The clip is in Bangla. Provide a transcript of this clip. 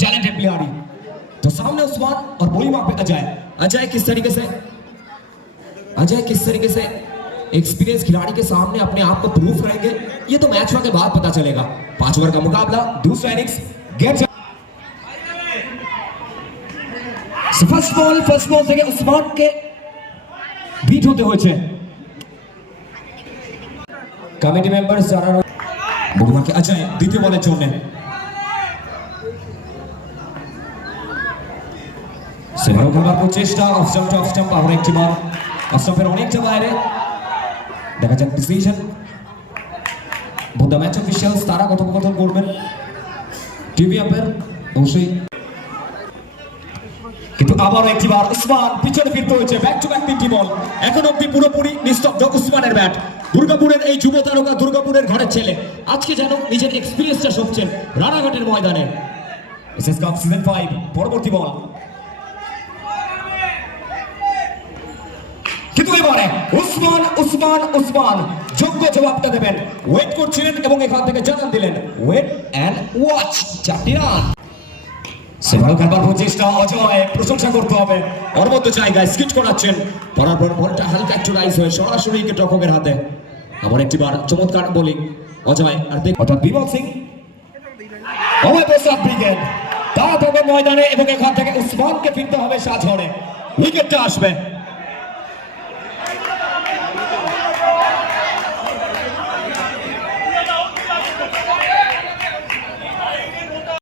टैलेंटेड प्लेयर ही तो सामने उस्मान और बॉलिंग वहां पे अजय किस तरीके से एक्सपीरियंस खिलाड़ी के सामने अपने आप को प्रूफ करेंगे ये तो मैच के बाद पता चलेगा। 5 ओवर का मुकाबला दूसरा इनिंग्स गेट फर्स्ट बॉल থেকে উসমানকে বিট হতে হয়েছে কমিটি মেম্বারস যারা বুড়মাকে অজয় দ্বিতীয় বলের জন্য সেভাবে খেলার চেষ্টা অফ স্টাম্প আবার একটি বল অফ স্টাম্পের অনেকটা বাইরে দেখা যাক ডিসিশন বোথ দ্য ম্যাচ অফিশিয়ালস তারা কথোপকথন করবেন টিভি আম্পায়ার অবশ্যই কিন্তু আবারও একটিবার উসমান পিছনে ফিরতে হয়েছে ব্যাক টু ব্যাক তিনটি বল এখন অবধি পুরোপুরি নিস্তব্ধ উসমানের ব্যাট দুর্গাপুরের এই যুব তারকা দুর্গাপুরের ঘরের ছেলে আজকে যেন নিজের এক্সপেরিয়েন্সটা শোকছেন রানাঘাটের ময়দানে এসএস কাপ সিজন 5 পরবর্তী বল কিন্তু এবারে উসমান যোগ্য জবাবটা দেবেন ওয়েট করছিলেন এবং এখান থেকে জানান দিলেন ওয়েট এন্ড ওয়াচ চারটি রান সেভাবে খেলবার প্রচেষ্টা অজয় প্রশংসা করতে হবে ওর মতো জায়গায় স্কিট করাচ্ছেন পরার পর বলটা হালকা একটু রাইজ হয়ে সরাসরি উইকেট রক্ষকের হাতে আবার একটিবার চমৎকার বোলিং অজয় আর দেখ অর্থাৎ বিমল সিং অময় প্রসাদ ব্রিগেড তারা থাকবে ময়দানে এবং এখান থেকে উসমানকে ফিরতে হবে সাজঘরে উইকেটটা আসবে